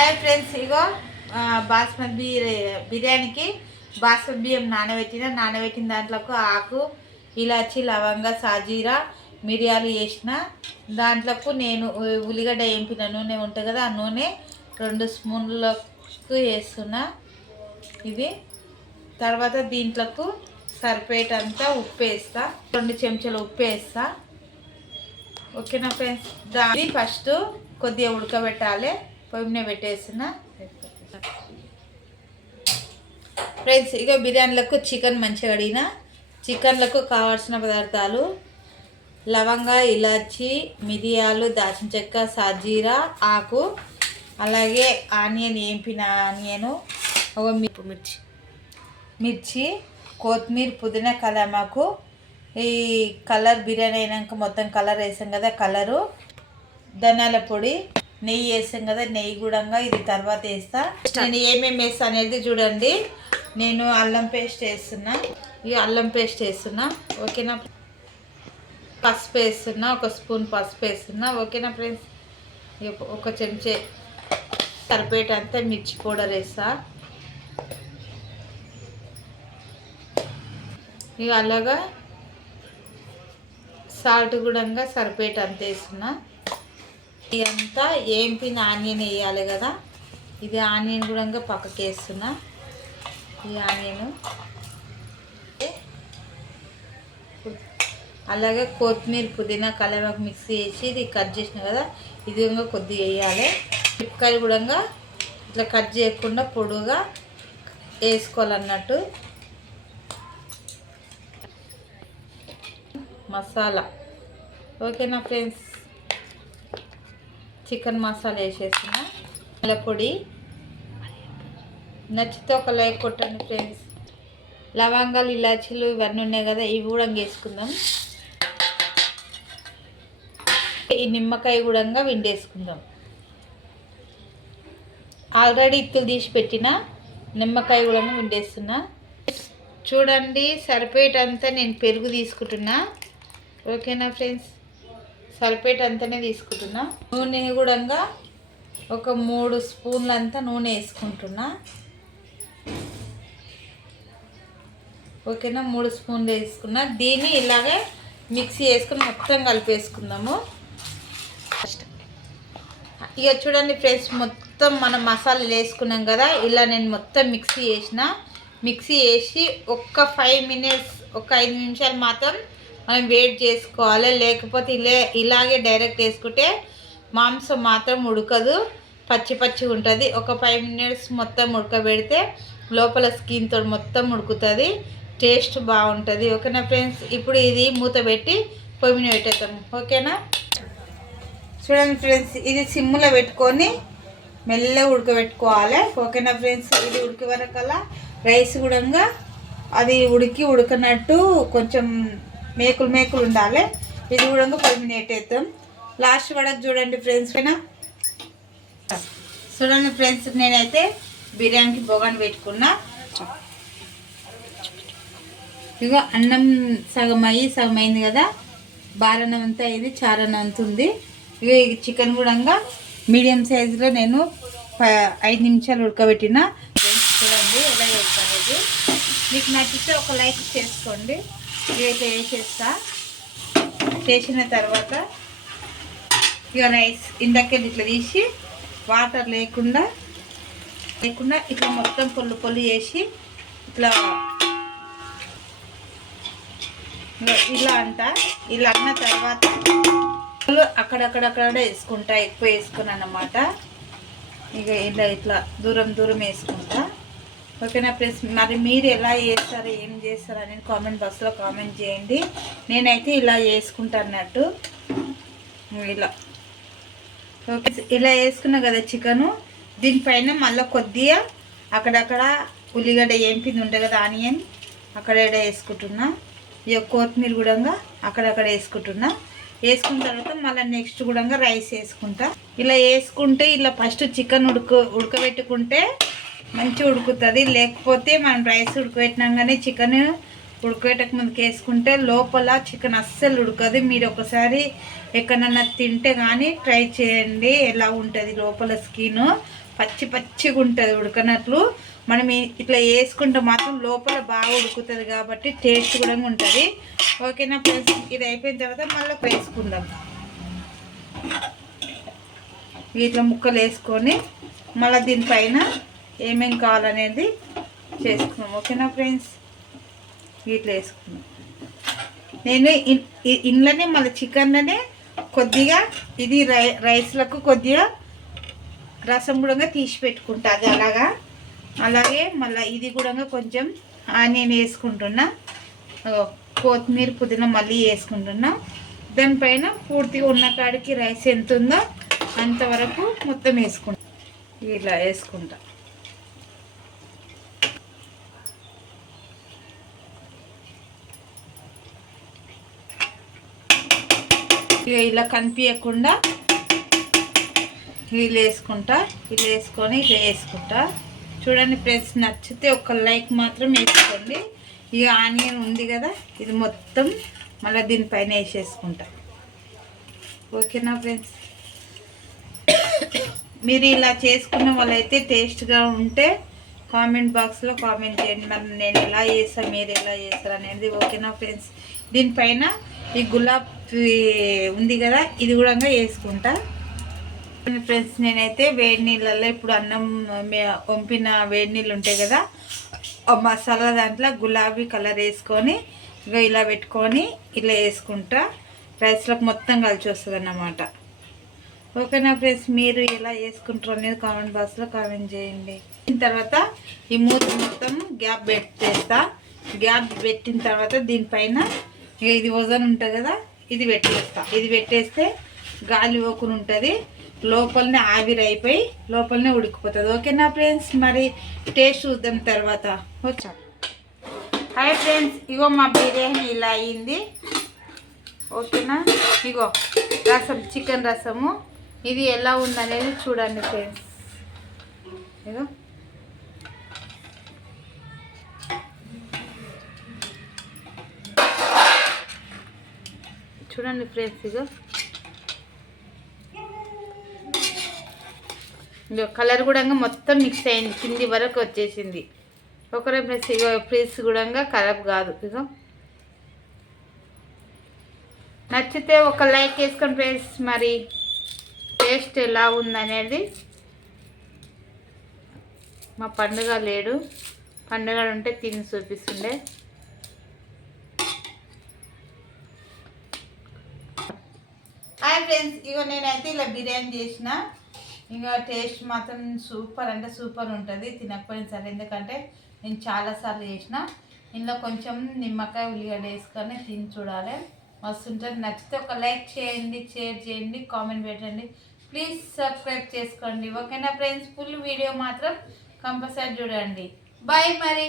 Hi friends ఇగో బాస్మతి బి బిర్యానీకి బాస్మతి బియ్యం నానబెట్టిన నానబెట్టిన దాంట్లోకి ఆకు ఇలాచి లవంగ సాజీరా మిరియాలు వేసిన దాంట్లోకి నేను ఉల్లిగడ్డ వేంపిన నూనె ఉంటుంది కదా ఆ నూనె రెండు స్పూన్లకు వేస్తున్నా. ఇది తర్వాత దీంట్లోకి సరిపోయేటంతా ఉప్పు వేస్తా. రెండు చెంచాల ఉప్పు వేస్తా. ఓకేనా ఫ్రెండ్స్? దాన్ని ఫస్ట్ కొద్దిగా ఉడకబెట్టాలి. పొయ్యి మీద పెట్టేసిన ఫ్రెండ్స్ ఇక బిర్యానీలకు చికెన్ మంచిగా అడిగిన చికెన్లకు కావాల్సిన పదార్థాలు లవంగ ఇలాచి మిరియాలు దాచిన చెక్క సాజీరా ఆకు అలాగే ఆనియన్ ఏంపిన ఆనియను ఒక మిరప మిర్చి. మిర్చి కొత్తిమీర పుదీనా కలమాకు ఈ కలర్ బిర్యానీ అయినాక మొత్తం కలర్ వేసాం కదా కలరు. ధనియాల పొడి. నెయ్యి వేసాం కదా నెయ్యి కూడా ఇది తర్వాత వేస్తా. నేను ఏమేమి వేస్తా అనేది చూడండి. నేను అల్లం పేస్ట్ వేస్తున్నా. ఈ అల్లం పేస్ట్ వేస్తున్నా. ఓకేనా పసుపు వేస్తున్నా ఒక స్పూన్ పసుపు వేస్తున్నా. ఓకేనా ఫ్రెండ్స్? ఒక చెంచే సరిపోయేటంతా మిర్చి పౌడర్ వేస్తా. ఇక అలాగా సాల్ట్ కూడా సరిపోయేటంత వేస్తున్నా. ఇదంతా ఏంపిన ఆనియన్ వేయాలి కదా? ఇది ఆనియన్ కూడా పక్కకి వేస్తున్నా. ఈ ఆనియన్. అలాగే కొత్తిమీర పుదీనా కలవాకు మిక్సీ చేసి ఇది కట్ చేసిన కదా ఇది ఇంకా కొద్దిగా వేయాలి. మిరపకాయలు కూడా ఇట్లా కట్ చేయకుండా పొడుగా వేసుకోవాలన్నట్టు. మసాలా. ఓకేనా ఫ్రెండ్స్? చికెన్ మసాలా వేసేసిన. అల్ల పొడి నచ్చితే ఒక లైక్ కొట్టండి ఫ్రెండ్స్. లవంగాలు ఇలాచీలు ఇవన్నీ ఉన్నాయి కదా ఇవి కూడా వేసుకుందాం. ఈ నిమ్మకాయ కూడా విండేసుకుందాం. ఆల్రెడీ ఇత్తులు తీసి పెట్టిన నిమ్మకాయ కూడా విండేస్తున్నా. చూడండి సరిపోయేటంతా నేను పెరుగు తీసుకుంటున్నా. ఓకేనా ఫ్రెండ్స్? సరిపోయేటంతనే తీసుకుంటున్నా. నూనె కూడా ఒక మూడు స్పూన్లంతా నూనె వేసుకుంటున్నా. ఓకేనా? మూడు స్పూన్లు వేసుకున్నా. దీన్ని ఇలాగే మిక్సీ వేసుకుని మొత్తం కలిపేసుకుందాము. ఇక చూడండి ఫ్రెండ్స్ మొత్తం మనం మసాలాలు వేసుకున్నాం కదా ఇలా నేను మొత్తం మిక్సీ చేసిన మిక్సీ వేసి ఒక్క ఫైవ్ మినిట్స్ ఒక ఐదు నిమిషాలు మాత్రం మనం వెయిట్ చేసుకోవాలి. లేకపోతే ఇలా ఇలాగే డైరెక్ట్ వేసుకుంటే మాంసం మాత్రం ఉడకదు. పచ్చి పచ్చిగా ఉంటుంది. ఒక ఫైవ్ మినిట్స్ మొత్తం ఉడకబెడితే లోపల స్కిన్తో మొత్తం ఉడుకుతుంది. టేస్ట్ బాగుంటుంది. ఓకేనా ఫ్రెండ్స్? ఇప్పుడు ఇది మూత పెట్టి పొయ్యి మీద పెట్టేద్దాం. ఓకేనా? చూడండి ఫ్రెండ్స్ ఇది సిమ్లో పెట్టుకొని మెల్లగా ఉడకబెట్టుకోవాలి. ఓకేనా ఫ్రెండ్స్? ఇది ఉడికి వరకల్లా రైస్ కూడా అది ఉడికి ఉడకనట్టు కొంచెం మేకులు మేకులు ఉండాలి. ఇది కూడా కొలిమినేట్ అవుతాం లాస్ట్ వరకు చూడండి ఫ్రెండ్స్ పైన. చూడండి ఫ్రెండ్స్ నేనైతే బిర్యానీకి బొగన్ పెట్టుకున్నా. ఇగో అన్నం సగం అయ్యి సగం అయింది కదా. బారన్నం అంతా అయింది చారన్నం అంత ఉంది. ఇక చికెన్ కూడా మీడియం సైజులో నేను ప- ఐదు నిమిషాలు ఉడకబెట్టిన. ఫ్రెండ్స్ చూడండి ఎలా చేస్తాను మీకు నచ్చితే ఒక లైక్ చేసుకోండి. ఇవైతే వేసేస్తా. చేసిన తర్వాత ఇక నైస్ ఇందాకెళ్ళి ఇట్లా తీసి వాటర్ లేకుండా లేకుండా ఇట్లా మొత్తం పొల్లు పొల్లు చేసి ఇట్లా ఇలా- అంట. ఇలా అన్న తర్వాత అక్కడక్కడక్కడ వేసుకుంటా ఎక్కువ వేసుకున్నాను అనమాట ఇక ఇలా ఇట్లా దూరం దూరం వేసుకుంటా. ఓకేనా ప్లస్ మరి మీరు ఎలా చేస్తారు ఏం చేస్తారు అనేది కామెంట్ బాక్స్లో కామెంట్ చేయండి. నేనైతే ఇలా చేసుకుంటా అన్నట్టు ఇలా. ఓకే ఇలా వేసుకున్నా కదా చికెను. దీనిపైన మళ్ళీ కొద్దిగా అక్కడక్కడ ఉల్లిగడ్డ ఏంపింది ఉంటుంది కదా ఆనియన్ అక్కడ వేసుకుంటున్నా. ఇక కొత్తిమీర కూడా అక్కడక్కడ వేసుకుంటున్నా. వేసుకున్న తర్వాత మళ్ళీ నెక్స్ట్ కూడా రైస్ వేసుకుంటా. ఇలా వేసుకుంటే ఇలా ఫస్ట్ చికెన్ ఉడక ఉడకబెట్టుకుంటే మంచి ఉడుకుతుంది. లేకపోతే మనం రైస్ ఉడకబెట్టినాగానే చికెన్ ఉడకబెట్టక ముందుకు వేసుకుంటే లోపల చికెన్ అస్సలు ఉడకదు. మీరు ఒకసారి ఎక్కడన్నా తింటే కానీ ట్రై చేయండి. ఎలా ఉంటుంది లోపల స్కిన్? పచ్చి పచ్చిగా ఉంటుంది ఉడకనట్లు. మనం ఇట్లా వేసుకుంటే మాత్రం లోపల బాగా ఉడుకుతుంది కాబట్టి టేస్ట్ కూడా ఉంటుంది. ఓకేనా ఫ్రెండ్స్? ఇది అయిపోయిన తర్వాత మళ్ళీ వేసుకుందాం. ఇట్లా ముక్కలు వేసుకొని మళ్ళీ దీనిపైన ఏమేం కావాలనేది చేసుకున్నాం. ఓకేనా ఫ్రెండ్స్? ఇట్లా వేసుకున్నాం. నేను ఇంట్లోనే మళ్ళీ చికెన్లోనే కొద్దిగా ఇది రై రైస్లకు కొద్దిగా రసం కూడా తీసి పెట్టుకుంటా. అది అలాగా. అలాగే మళ్ళీ ఇది కూడా కొంచెం ఆనియన్ వేసుకుంటున్నా. కొత్తిమీర పుదీనా మళ్ళీ వేసుకుంటున్నా. దానిపైన పూర్తిగా ఉన్న కాడికి రైస్ ఎంత ఉందో అంతవరకు మొత్తం వేసుకుంటా. ఇలా వేసుకుంటా. ఇలా కనిపించకుండా వీళ్ళు వేసుకుంటా ఇలా వేసుకొని ఇలా వేసుకుంటా. చూడండి ఫ్రెండ్స్ నచ్చితే ఒక లైక్ మాత్రం వేసుకోండి. ఇక ఆనియన్ ఉంది కదా ఇది మొత్తం మళ్ళీ దీనిపైన వేసేసుకుంటా. ఓకేనా ఫ్రెండ్స్? మీరు ఇలా చేసుకున్న వాళ్ళైతే టేస్ట్గా ఉంటే కామెంట్ బాక్స్లో కామెంట్ చేయండి. మరి నేను ఎలా చేస్తాను మీరు ఎలా చేస్తారు అనేది ఓకేనా ఫ్రెండ్స్? దీనిపైన ఈ గులాబీ ఉంది కదా ఇది కూడా వేసుకుంటా ఫ్రెండ్స్ నేనైతే వేడి నీళ్ళల్లో ఇప్పుడు అన్నం వంపిన వేడి నీళ్ళు ఉంటాయి కదా మసాలా దాంట్లో గులాబీ కలర్ వేసుకొని ఇక ఇలా పెట్టుకొని ఇలా వేసుకుంటా. రైస్లోకి మొత్తం కలిసి వస్తుంది అన్నమాట ఓకేనా ఫ్రెండ్స్ మీరు ఎలా వేసుకుంటారు అనేది కామెంట్ బాక్స్లో కామెంట్ చేయండి. తర్వాత ఈ మూత మొత్తం గ్యాప్ పెట్టేస్తా. గ్యాప్ పెట్టిన తర్వాత దీనిపైన ఇక ఇది వజన్ ఉంటుంది కదా ఇది పెట్టేస్తా. ఇది పెట్టేస్తే గాలి ఓకుని ఉంటుంది. లోపలనే ఆవిరి అయిపోయి లోపలనే ఉడికిపోతుంది. ఓకేనా ఫ్రెండ్స్? మరి టేస్ట్ చూద్దాం తర్వాత. వచ్చా. హాయ్ ఫ్రెండ్స్ ఇగో మా బిర్యానీ ఇలా అయింది. ఓకేనా? ఇగో రసం చికెన్ రసము. ఇది ఎలా ఉందనేది చూడండి ఫ్రెండ్స్. ఇగో. చూడండి ఫ్రెండ్స్ ఇగో. ఇగో కలర్ కూడా మొత్తం మిక్స్ అయింది. కింది వరకు వచ్చేసింది. ఒకరే ప్లస్ ఇగో ఫ్రీస్ కూడా ఖరాబ్ కాదు ఇగో. నచ్చితే ఒక లైక్ వేసుకొని ఫ్రెండ్స్. మరి టేస్ట్ ఎలా ఉందనేది. మా పండుగ లేడు. పండుగ ఉంటే తిని చూపిస్తుండే హాయ్ ఫ్రెండ్స్ ఇక నేనైతే ఇలా బిర్యానీ చేసిన. ఇంకా టేస్ట్ మాత్రం సూపర్ అంటే సూపర్ ఉంటుంది తినకపోయిన సరే. ఎందుకంటే నేను చాలాసార్లు చేసిన. ఇందులో కొంచెం నిమ్మకాయ ఉల్లిగడ్డ వేసుకొని తిని చూడాలి. మస్తు ఉంటుంది. నచ్చితే ఒక లైక్ చేయండి షేర్ చేయండి కామెంట్ పెట్టండి. ప్లీజ్ సబ్స్క్రైబ్ చేసుకోండి. ఓకేనా ఫ్రెండ్స్? ఫుల్ వీడియో మాత్రం కంపల్సరీ చూడండి. బాయ్ మరి.